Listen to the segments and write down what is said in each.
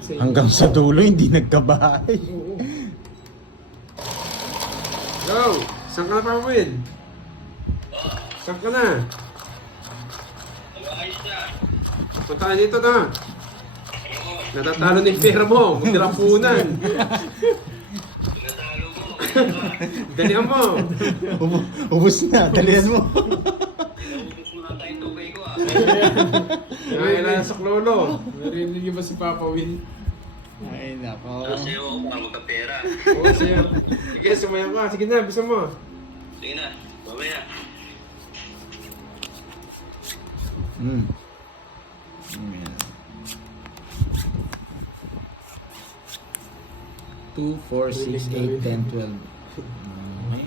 sa inyo. Hanggang sa dulo, hindi nagkabahay. Oo. Go! Saan ka na, Papa Will? Saan ka na? Punta ka dito na. Natatalo na yung pera mo. Huwag nilang punan. Dalihan mo. Ubus na, dalihan mo. Nangailangan sa klolo. Narinig niyo ba si Papa Will? Ay, nako. Sa'yo ako para magkapera. Oo, sa'yo. Sige, sumayaw ka. Sige na, bisa mo. Sige na, mamaya. Hmm. Ayan. 2, 4, 6, 8, 10, 12. Okay.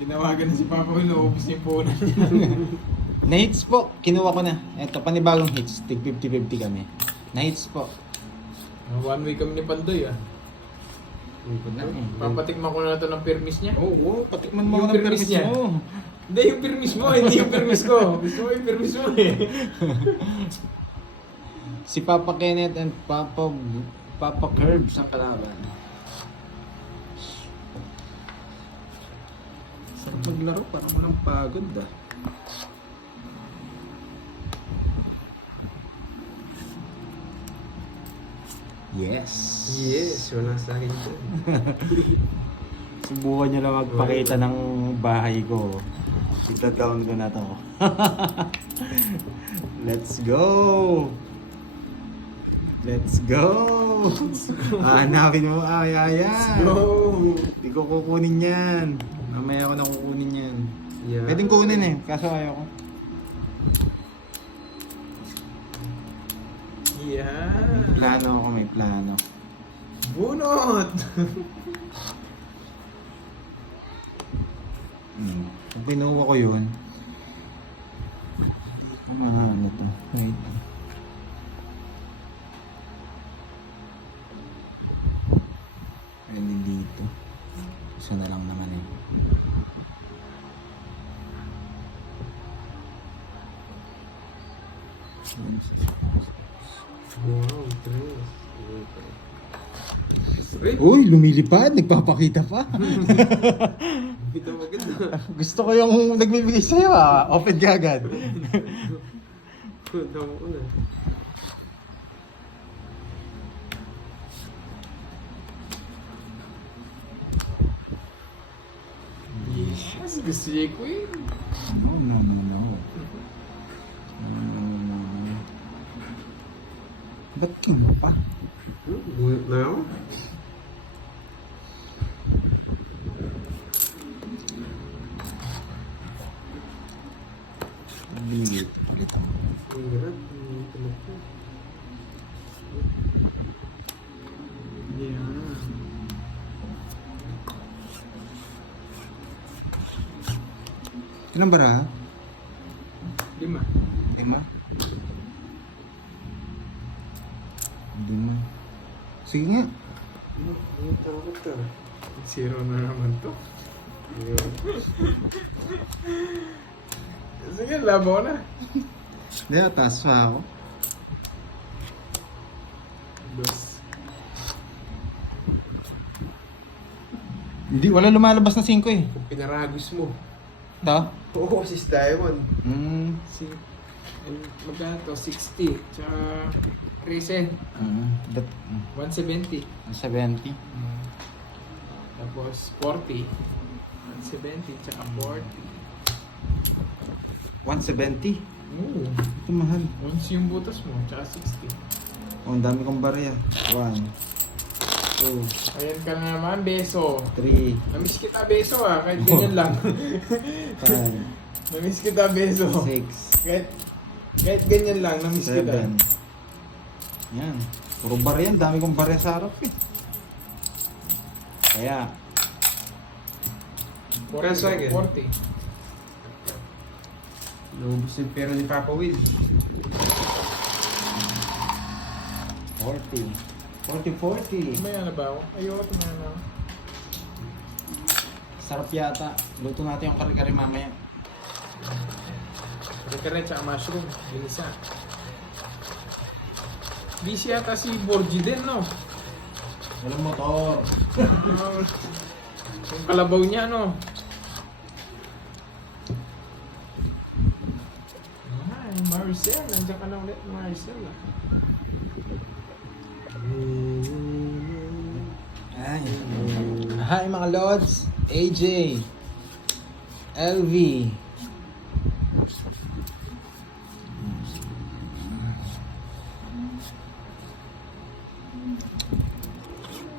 Tinawagan na si Papa Will. Naubos niya yung punan niya. Na-hits po, kinuha ko na. Ito, panibagong hits. Tig 50-50 kami. Na-hits po. 1 week kami ni Pandoy ah. Papatikman ko na ito ng permis niya. Oo, patikman mo Yung ako ng permis permis niya. mo. Hindi, yung permis mo, hindi yung permis ko. Gusto mo yung permis mo eh. Si Papa Kenneth and Papa Curbs ang kalaban. Sarap maglaro, parang walang pagod ah. Yes. Yes, wala sa akin ito. Subukan nyo lang magpakita ng bahay ko. Ita-down ko na to. Let's go! Let's go! Hanapin mo, ayan. Go! Hindi ko kukunin yan. Mamaya ko na kukunin yan. Yeah. Pwedeng kunin eh, kaso ayaw ko. Yeah. Plano ako, may plano. Bunot! Kung pinuha ko yun, ano to? Wait. Pwede dito. Isa na lang naman eh. Wow, tres. Uy, lumilipad, nagpapakita pa. Ito maganda. Gusto ko yung nagbibigay sa'yo ah. Open ka agad. Tama ko na. Yes, gusto niya ko eh. No, no, no, no. No. Ba't king pa? Bunot na ako. Bilit. Ang hirap. Yeah. Ilang bara? 5. 5? 5. Sige nga. Ang takot ka. Zero na naman to. Sige, labo na. Hindi, taas pa ako. Dos. Hindi, wala lumalabas na 5 eh. Kung pinaragos mo. Ito? Oo, sis Diamond. Si... Magkano to? 60. Tsaka... Resen. 170. 70. Tapos 40. 170. Tsaka 40. 170. Oo. Ito mahal. Once yung butas mo. Tsaka 60. Oh, ang dami kong barya. 1, 2, Ayan ka na naman, beso. 3, Namiss kita, beso ah. Kahit ganyan lang. 5, Namiss kita, beso. 6, Kahit ganyan lang, namiss kita. 7. Yan. Puro barya. Ang dami kong barya sa harap eh. Kaya, 40. Peso again. 40. Naubos yung pera ni Papa Will. 40. 40. Tumaya na ba ako? Ayoko, tumaya na ako. Sarap yata. Luto natin yung kare-kare mamaya. Kare-kare tsaka mushroom. Ginisa. Busy yata si Borgie din, no? Walang motor. Yung kalabaw niya, no? Ay, Marcel. Nandiyan ka na ulit, Marcel. Ay. Hi mga Lods. AJ. LV.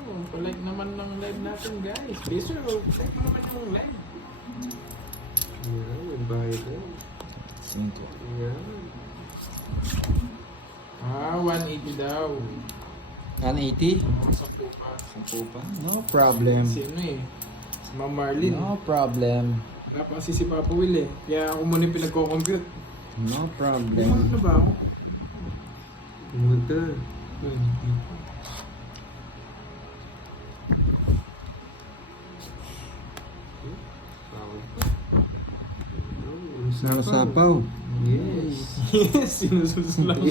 Oh, palike naman ng live natin, guys. Beso, like mo naman yung live. Yan, yung bahay ko. 5. Yan. Ah, 180 daw. 180? Oh, 10 pa. 10 pa? No problem. Sino eh? Si Ma'am Marlene. No problem. Wala pa kasi si Papa Will eh. Kaya ako muna yung pinagko-compute. No Ano problem. na ba ako? Pumunta. Ano sapaw? Yes. Yes, sinusunod lang.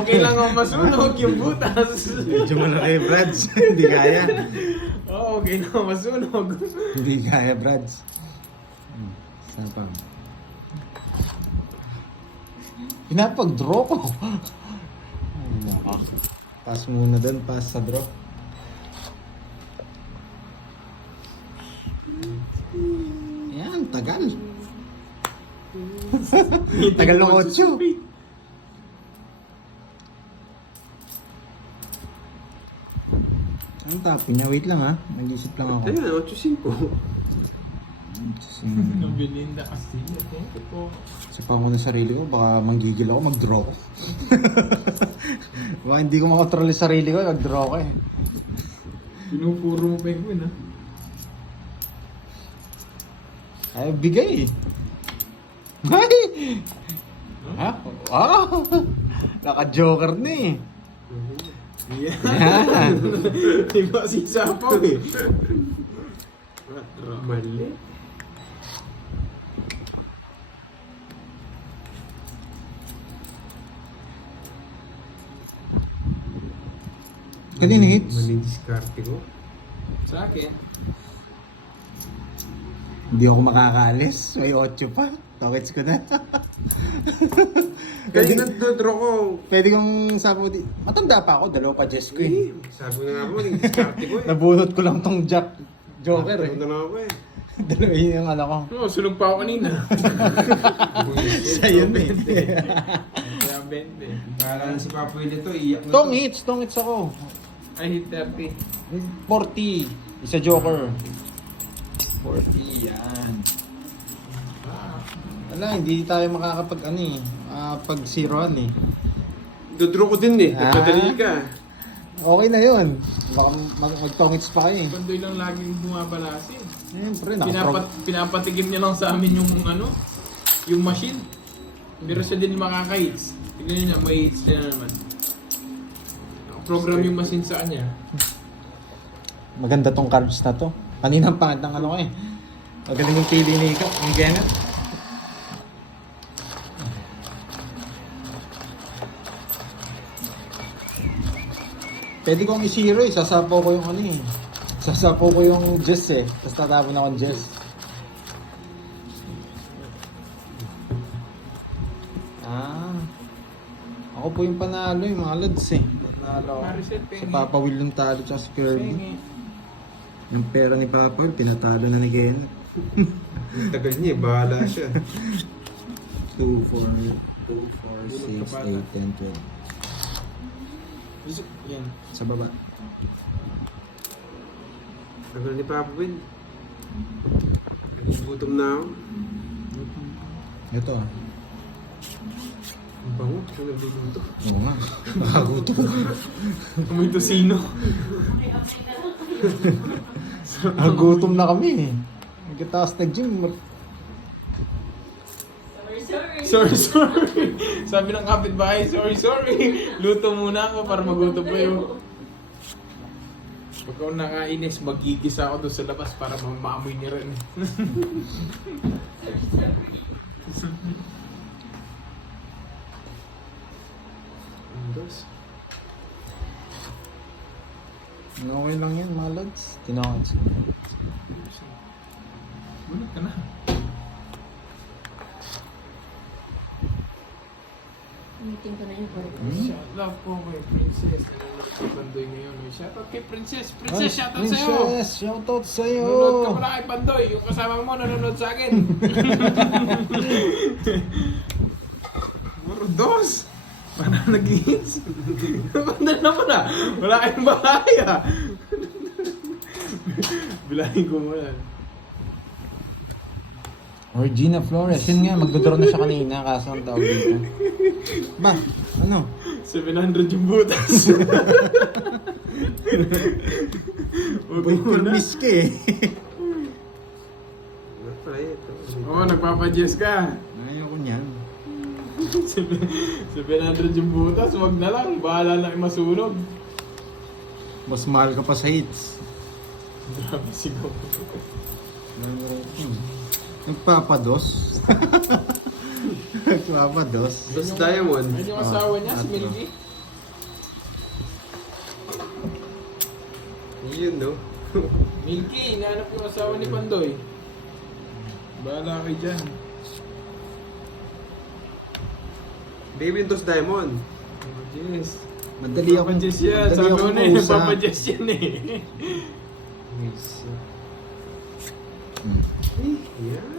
Okay lang ang masunog yung butas. Medyo malaki, Brads. Hindi kaya. Oo, okay lang ang masunog. Hindi kaya, Brads. Sapaw. Pinapag-draw ko. Pass muna doon, pass sa draw. Yan, tagal. Tagal ng 8. Ang tapo niya? Wait lang ha. Nag-isip lang ako. Ayan, 8-5. Ang Belinda Castillo. Thank you po. Sa pango ng sarili ko, baka manggigil ako, mag-draw ko. Baka hindi ko makontrol yung sarili ko, mag-draw ko eh. Pinupuro mo pa yung win, ha? Ay, bigay eh. Ay! Ha? Ah! Naka-joker na eh. Yan. Yan. Diba si Sapaw eh. Mali. Kanina hits? Mali diskarte ko. Sa akin, Hindi ako makakaalis. May 8 pa. Tokits ko na. Kaya nagdodraw ko. Pwede kong sabi di. Matanda pa ako, 2 pa Jess ko eh. Sabi ko na nga po, mali diskarte ko eh. Nabunot ko lang tong Jack Joker eh. Sabi ko na ako eh. 2 yun yung ano ko. oh, sunog pa ako kanina. Sa yun eh. Kaya 20. Bahala na si Papa Will ito, iyak na Tong to. hits ako. I hit 30. 40. Isa Joker. 40, yan. Wala, hindi tayo makakapag ano eh. Pag zeroan eh. Dodraw ko din eh. Ah. Nagpadali ka. Okay na yun. Baka mag-tongits pa kayo eh. Pandoy lang laging bumabalasin. Siyempre, Pinapatigim niya lang sa amin yung ano, yung machine. Pero siya din makaka-hits. Tignan niyo, may hits na naman. Program yung machine sa kanya. Maganda tong cards na to. Kaninang pangit ng ano ko eh. Magaling yung pili ni Ika. Yung Gennett. Pwede kong i-zero eh. Sasapaw ko yung ano eh. Sasapaw ko yung Jess eh. Tapos tatapon akong Jess. Ako po yung panalo yung mga lads eh. Panalo ako. Maricel, Si pengi. Papa Will yung talo tsaka si Kirby. Pengi. Yung pera ni Papa Will, pinatalo na ni Kenneth. Ang tagal niya eh. Bahala siya. 2, 4, 6, 8, 10, 12. Yan. Sa baba. Tagal ni Papa Will. Gutom na ako. Ito ah. Ang bango. Saan nagluluto? Oo nga. Nakaguto ko. May tosino. Nagutom na kami eh. Nagkataas nag-gym. Sorry. Sabi ng kapitbahay, sorry. Luto muna ako para magutom pa yung... Pag ako nakainis, magigisa ako doon sa labas para mamamoy ni Ren. Ang dos. Okay lang yan, mga lods. Tinakot. Bunot ka na. Meeting ko na yung burger. Shout out po kay Princess. Nanonood kay Bandoy ngayon. Shout out kay Princess. Princess, shout out sa'yo. Princess, shout out sa'yo. Nanonood ka pala kay Bandoy. Yung kasama mo nanonood sa akin. Mordos. Para nag-hits. Banda naman ah. Wala kayong bahaya. Bilahin ko mo yan. Regina Flores, yun nga, magdodraw na siya kanina, kaso ang tawag dito. Ba, ano? 700 yung butas. Boy, miss ka eh. Oo, nagpapadyes ka. Ayoko niyan. 700 yung butas, wag na lang. Bahala na yung masunog. Mas mahal ka pa sa hits. Grabe sigaw. Nagpapados. Nagpapados. Dos Diamond. Ano yung asawa niya, si Milky? Yun, no? Milky, inaanap yung asawa ni Pandoy. Bahala kayo dyan. Baby yung Dos Diamond. Yes. Madali ako. Papadyes yan. Madali Sabi ako ko na eh, mausap. papadyes yan eh. Yes. Hmm. Yan.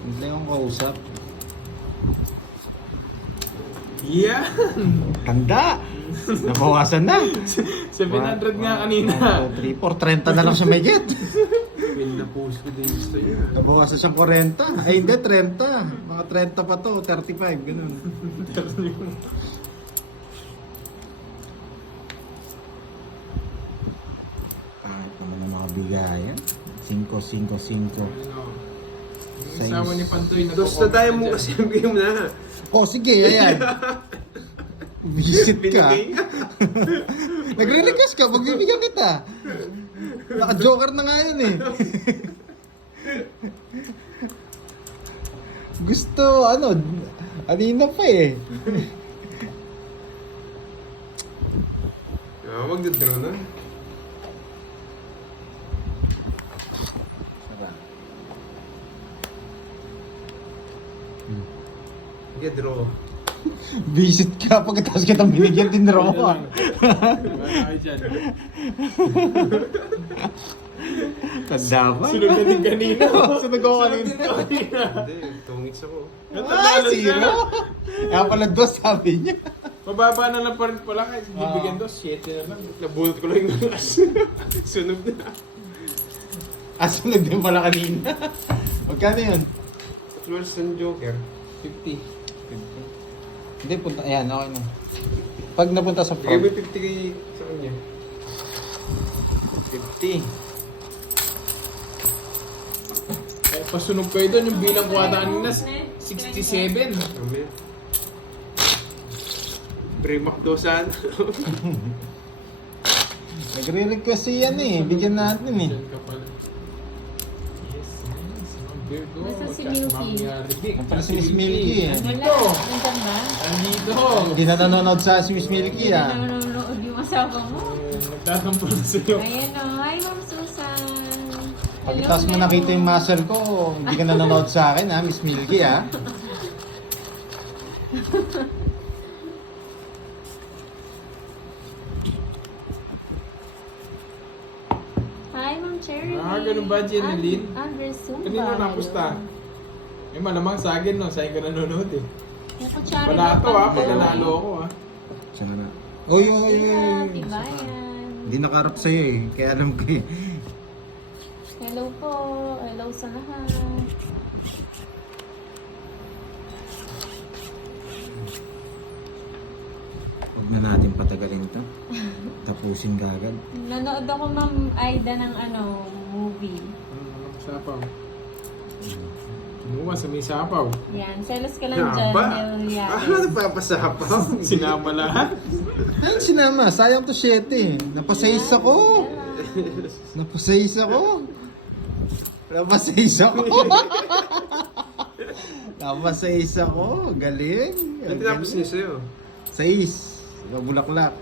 Madali akong kausap. Yan! Tanda! Nabawasan na. 700 nga kanina. 1, 2, 3, 4, 30 na lang siya may get. Pin na post ko din gusto niya. Nabawasan siyang 40. Ay hindi, 30. Mga 30 pa to, 35, ganun. Kahit naman ang mga bigayan. 5, 5, 5. Yung asawa ni Pandoy na Dos na Diamond kasi yung game na. Oh, sige, ayan. Visit ka. Binigay niya. Nagre-request ka, magbibigyan kita. Naka-joker na nga yun eh. Gusto, ano, anina pa eh. Magdodraw na. Sige, draw. Visit ka, pagkatapos kitang binigyan din raw ka. Bahala kayo dyan. Tanda ba? Sunod na din kanina. Sunod ko kanina. Kanina. Hindi, 2 weeks ako. Ah, zero. Kaya pala dos, sabi niya. Mababa na lang pa rin pala kahit bibigyan dos, 7 na lang. Nabulot ko lang yung lakas. Sunog na. Ah, sunod din pala kanina. Magkano yun? Flores and Joker. 50. Hindi, punta, ayan, okay na. Pag napunta sa Bigay mo front, 50 kay sa kanya. 50. Eh, pasunog kayo doon, yung bilang ko ata kanina, 67. Kami. Pre-McDo sana. Nagre-request yan eh. Bigyan natin eh. Diyan ka pala. Yes, nice. Ang Virgo. Nasa si Tsaka Milky. Mami Ridic. Ang pala si Miss Milky eh. Nandito. Nandiyan ba? Nandito. Hindi na nanonood sa si Miss Milky Hindi ah. na nanonood yung asawa mo. Nagtatampo na sa'yo. Ayan o. Hi, Ma'am Susan. Pagkatapos mo nakita yung muscle ko, hindi ka nanonood sa akin ha, Miss Milky ha. Hi, Ma'am Cherry. Ah, ganun ba, Jeneline? Andres Zumba. Kanino napusta? Eh, malamang sa akin, no? Sa'yo ka nanonood eh. Yung kutsara Balato daw, ha, Pandoy. pag nanalo ako ha. Sana. Oy, oy, Yeah, oy. tibayan. Hindi nakarap sa'yo eh, kaya alam ko eh. Hello po. Hello sa lahat. Huwag na natin patagalin to. Tapusin kagad. Nanood ako, Ma'am Aida, ng movie. Ano sapaw? Inuwa sa may sapaw. Yan. Selos ka lang dyan. Napa? Nelia. Ano napapasapaw? Sinama lahat. Ayun sinama, sayang to 7. Napasayis ako. Napasayis ako. Napasayis ako. Napasayis ako. Galing. Ano tinapos niya sa'yo? 6. Bulaklak.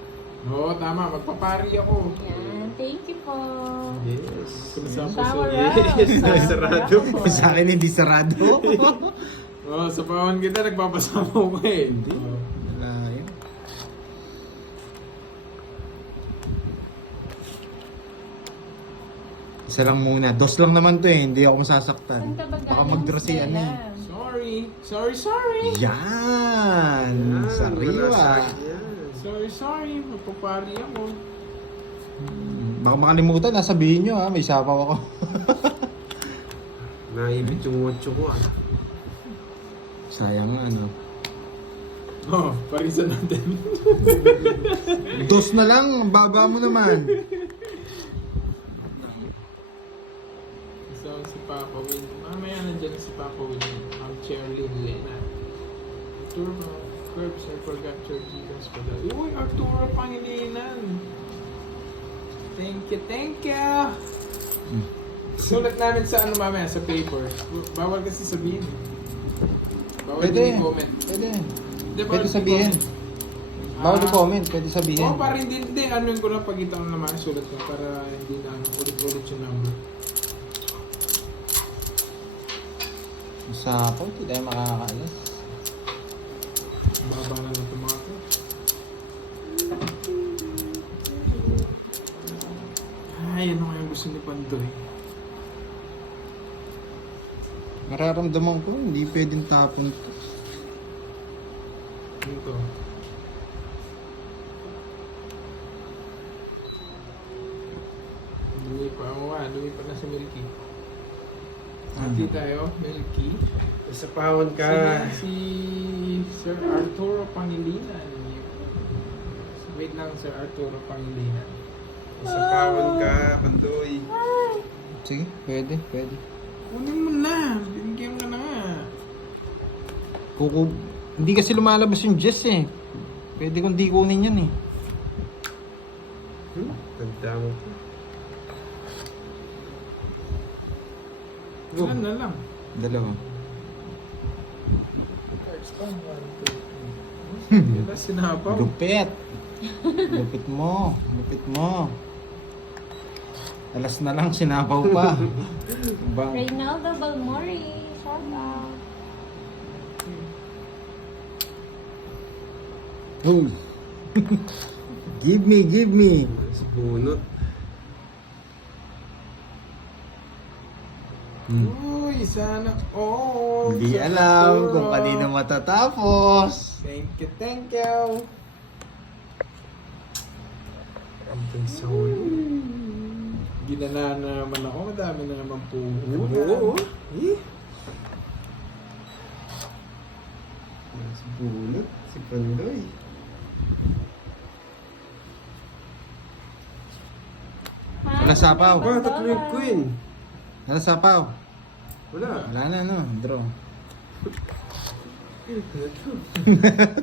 Oo, tama. Magpapari ako. Yan. Thank you po. Yes. Sour Yes, sarado. Sa akin hindi sarado. Oh, sa pawan kita, nagpapasama ko eh. Hindi. Wala yun. Isa lang muna. Dos lang naman to eh. Hindi ako masasaktan. Saan ka ba galing? Baka magdrasian Stella? eh. Sorry. Yan! Wala sa Sariwa. akin yan. Sorry. Magpapari ako. Baka makalimutan, nasabihin nyo ha. May sapaw ako. Naibit yung watcho ko ah. Sayang nga ano. Oh, parisan natin. Dos na lang. Ang baba mo naman. So, si Papa Win. Mamaya nandiyan si Papa Win. Ang Cherlyn Lena. Arturo, Curbs, I forgot your details pa dahil. Uy, Arturo Pangilinan. Thank you. Sulat namin sa ano mamaya, sa paper. Bawal kasi sabihin. Bawal Pwede. i-comment. Pwede. Hindi, bawal Pwede sabihin. i-comment. Bawal i-comment. Pwede sabihin. Oo, para hindi, ano yun ko lang pagkita ko naman sulat ko para hindi na ulit-ulit yung number. Sapaw, hindi tayo makakaalas. Baba na ng tomato. Ay, ano kaya gusto ni Pandoy? Mararamdaman ko, hindi pwedeng tapon to. Ano to? Lumipat na si Milky. Hati tayo, Milky. Sa pahon ka. Si Sir Arturo Pangilinan. Wait lang, Sir Arturo Pangilinan. Sa pahon ka, Pandoy. Sige, pwede. Kunin mo na. Binigyan ka na nga. Hindi kasi lumalabas yung Jess eh. Pwede kong di kunin yan eh. Tanda mo ko. Ilan na lang. Dalawa. Cards pa. 1, 2, 3. Kaya sinapaw. Lupit. Lupit mo. Alas na lang, sinapaw pa. Ba? Reynaldo Balmori. Shout out. Oh. Give me. Mas bunot. Uy, sana all. Hindi Sir alam Arturo. kung kanino matatapos. Thank you. Ang sa huli. Ginana na naman ako. Madami na naman puhunan. Oo. Mas bunot. Si Pandoy. Wala sapaw. Ba, tatlo yung queen. Ano sapaw? Wala. Wala na no, draw.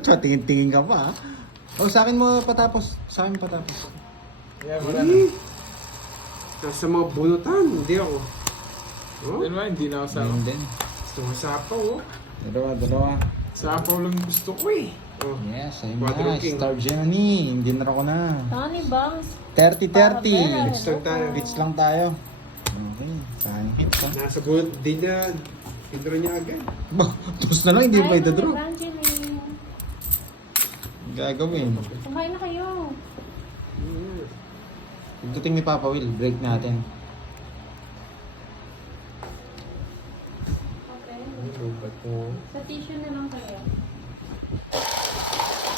Tingin-tingin ka pa ha? Oh, sa akin mo patapos. Sa akin patapos. Yeah, wala na. Nasa mga bunutan. Hindi ako. Oh? Ano ba, hindi na ako sa Ayun din. Gusto ko sapaw oh. Dalawa. sapaw lang gusto ko eh. Oh. Yes, ayun Quadro na. king. Star Jenny. Hindi na ako na. Tony Bangs. 30-30. Hits lang tayo. Hits lang tayo. Okay, saan hits ha? Nasa bunot. Di na. Pindro niya agad. Bah, tos na lang, hindi pa ito-draw. Evangeline. Gagawin. Kumain na kayo. Pagdating ni Papa Will, break natin. Okay. Lubat mo. Sa tissue na lang kayo.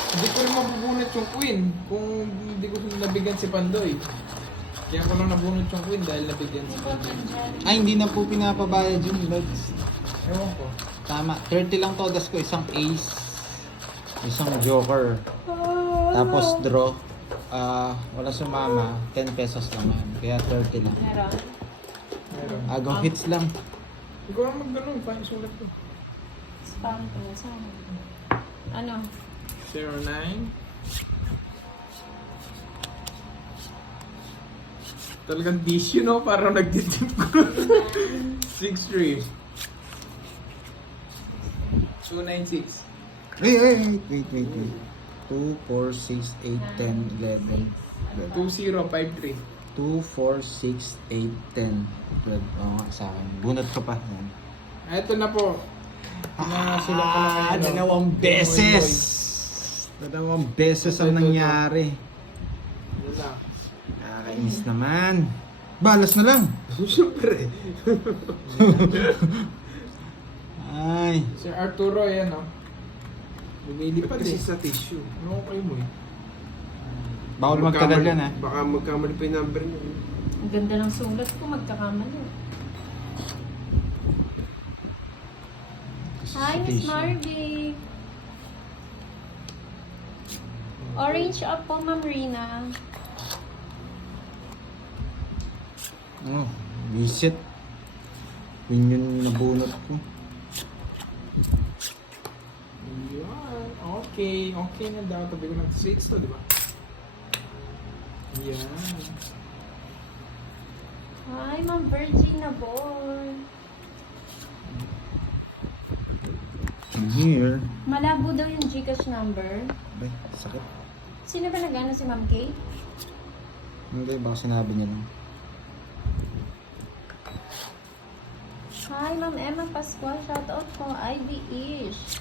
Hindi ko rin mabubunot yung queen kung hindi ko nabigyan si Pandoy. Kaya ko lang nabunot yung queen dahil nabigyan si Hindi po Pandoy. nandyan. Ay, hindi na po pinapabayad yun, Lods. Ewan ko. Tama, 30 lang to. Das ko isang ace. Isang joker. Tapos draw. Wala sumama. 10 pesos lang yan. Kaya 30 lang. Meron. Meron. Agaw hits lang. Ikaw lang mag-ganun, pa sulat ko. Spam ko. Saan? Ano? 09. Talagang tissue no? Parang nagtitip ko. 6-3. 296. Wait. 2, 4, 6, 8, 10, 11. 2053. 2053. 2, 4, 6, 8, 10. 12. Oo nga, sa akin. Bunot ko pa. Yan. Ito na po. Sila pa lang kayo, no? Dalawang beses! Dalawang beses ang nangyari. Yun na. Nakakainis naman. Balas na lang. Siyempre. Ay. Si Arturo, ayan o. Lumilipad Kasi eh. sa tissue. Ano kayo mo eh? Bawal magtagal yan ha. Baka magkamali pa yung number niya. Ang ganda ng sulat ko, magkakamali. Hi, Miss Marvy. Orange up po, Ma'am Rina. Oh, visit. Yun yung nabunot ko. Yan. Okay. Okay na daw. Tabi ko ng sweets to, di ba? Yan. Hi, Ma'am Virginia boy. Here. Malabo daw yung Gcash number. Ay, sakit. Sino ba nag-ano, si Ma'am Kay? Hindi, baka sinabi niya lang. Hi, Ma'am Emma Pascual. Shoutout po. Ivy-ish.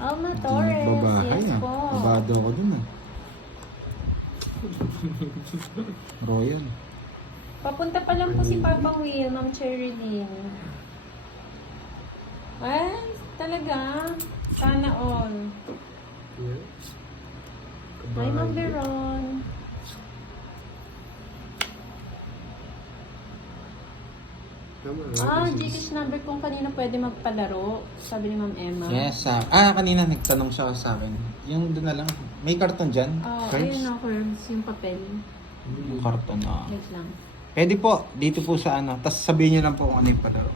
Alma Torres. Babahay Yes ah. po. Babado ako dun ah. Royal. Papunta pa lang po si Papa Will, Ma'am Cherilyn. Ay, talaga? Sana all. Yeah. Hi, Ma'am Veron. Tama. Gcash number kung kanina pwede magpalaro. Sabi ni Ma'am Emma. Yes, kanina nagtanong siya sa akin. Yung doon na lang. May karton dyan? Cards? Ayun o, curves. Yung papel. Yung karton, Wait lang. Pwede po, dito po sa ano. Tapos sabihin niyo lang po kung ano yung palaro.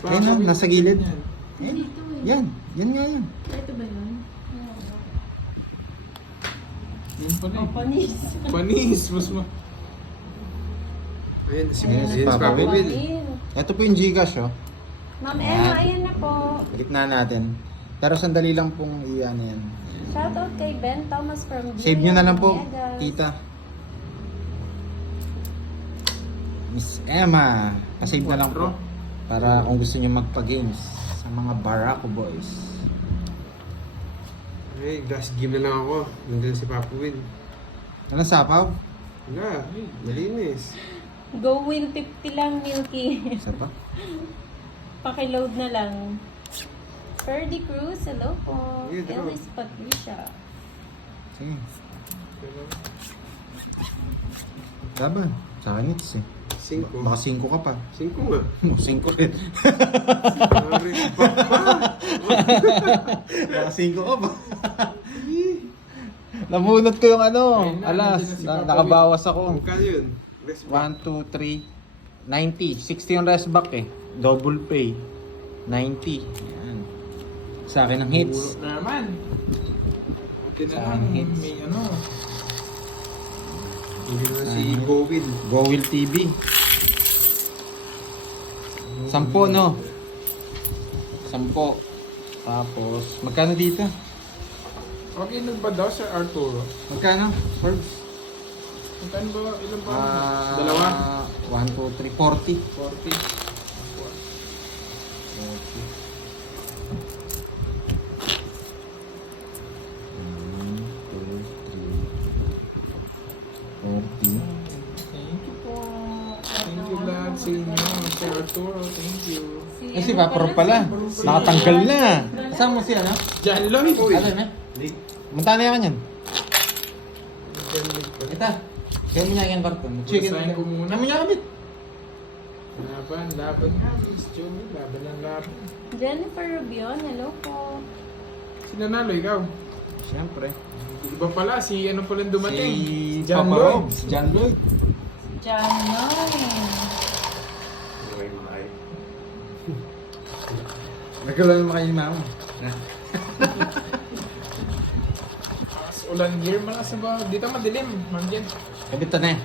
Yan na, nasa gilid. Yan. Yan, Dito eh. yan. Yan nga yan. Ito ba yun? Yan pala Oh, eh. panis. Panis. Mas Ayan, si Ayan, si Papa Papa Will. Will. Ito po yung Gcash, oh. Ma'am Emma, ayan na po. Gitna natin. Pero sandali lang pong iyan yan. Shoutout kay Ben Thomas from Save nyo na lang po, Villegas. tita. Miss Emma. Pasave na lang po. Para kung gusto nyo magpa-games sa mga Barako boys. Ay, last game na lang ako. Nandun si Papa Will. Ano sapaw? Wala. Malinis. Go Will 50 lang, Milky. Isa pa? Pakiload na lang. Ferdy Cruz, hello po. Yeah, draw. Ellis Patricia. Sige. Laban. Sa akin it's eh. 5. Baka 5 ka pa. 5 nga. 5 rin. Sorry. Baka 5 ka pa. Nabunot ko yung ano. Ayun na, Alas. nandiyan na si Papa Nakabawas ako. Magkano yun? Rest back. 1, 2, 3, 90. 60 yung rest back eh. Double pay. 90. Yan. Sa akin ang hits. Bulot na naman. Buti na Saan lang. hits? May ano. Hindi na si Go Will. Go Will TV. 10 no? 10. Tapos, magkano dito? Okay, ba daw Sir Arturo? Magkano? Forbes? Magkano ba? Ilan ba? Dalawa? 1, 2, 3, 40. 40. 40. Thank you po. Thank you lahat sa inyo. Sir Arturo, thank you. Eh si Papa Rob pala. Nakatanggal na. Saan mo siya, no? John Lloyd. Ano na? Munta na yan yan. Ito. Kaya mo niya yung karton. Chicken. Basahin ko muna. Namin niya kabit. Laban nga. Miss Joey, laban ng laban. Jennifer Rubion, hello po. Sinanalo, ikaw? Siyempre. Iba pala, si ano pala dumating? Si John Papa Lloyd. Rob. Si John Lloyd. John Lloyd. Nagkaroon naman kayo ni Mama. Mas ulan gear, malakas na ba? Dito madilim, man dyan. Kabit na.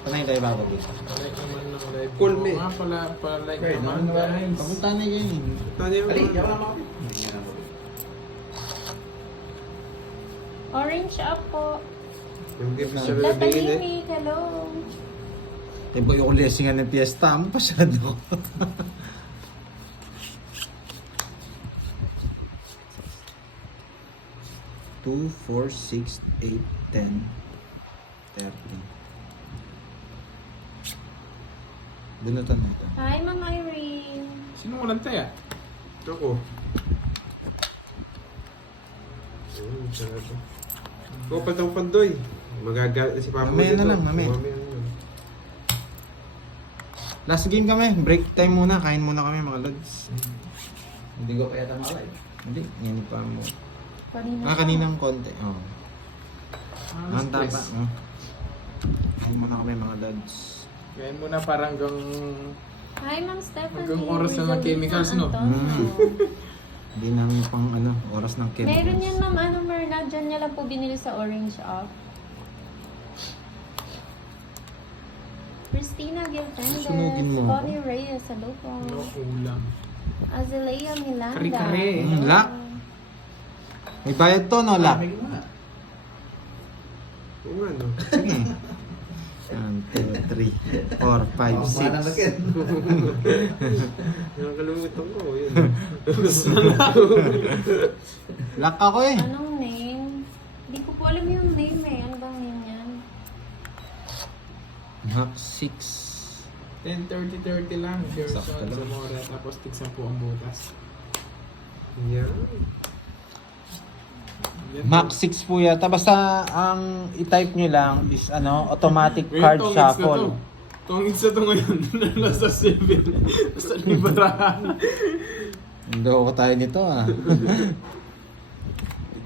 Panay tayo babagay. Balik naman ng Live Cool mo me. nga pala, like Okay, naman guys. Papunta na yun. Tanya mo. Orange up po. Yung gift siya na nabingin eh. Tatahimik, hello. Iba yung lesingan ng piyesta mo, pasyado. 2, 4, 6, 8, 10, 30. Bunutan na ito. Hi, Ma'am Irene. Sino walang tayo? Ako. Sarap. Ako patang pandoy. Magagalit na si Papa Mamaya na dito. lang, mamaya. Mamaya na lang. Last game kami, break time muna, kain muna kami mga lods. Hindi ko kaya tamala eh. Hindi, ngayon pa mo. Kanina. Kaninang konti. Oh. Ang tapa. Stress. Oh. Kain muna kami mga lods. Kaya muna parang hanggang Hi, Ma'am Stephanie. Hanggang oras na ng Rizalina chemicals, no? Antonio. Hindi namin pang oras ng chemicals. Meron yan, Ma'am. Merna? Diyan niya lang po binili sa Orange Up. Christina Gilfendes. Sunugin mo. Connie Reyes. Hello po. ano, ulam. Azalea Milanda. Kare-kare. Lak. May bayad to, no, Lak? Oo nga, no? Sige. 1, 2, 3, 4, 5, 6. Nakakalimutan ko. Yun. Lak ako eh. Anong name? Hindi ko po alam yung name eh. Ano bang name yan? Max 6. 10-30-30 lang. Here's Sakto on lang. Zamora. Tapos tigsan po ang butas. Yan. Yan Max 6 po yata. Basta ang i-type nyo lang is automatic Wait, card tongits shuffle. Na to. Tongits na to ngayon. Nasa 7. Nasa libarahan. Hindi ko tayo nito ah.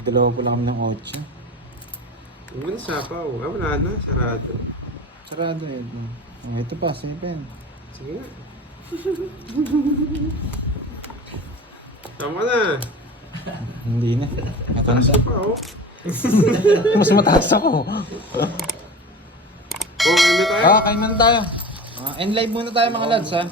Dalawa po lang kami ng 8. Yung sapaw. Ah, wala na. Sarado. Sarado yun. Oh, ito pa, 7. Sige nga. Tama na. Hindi na. Taas Matanda. ko pa, oh. Mas mataas ako. Oh, ano tayo? Kain muna tayo. End live muna tayo mga lads ha.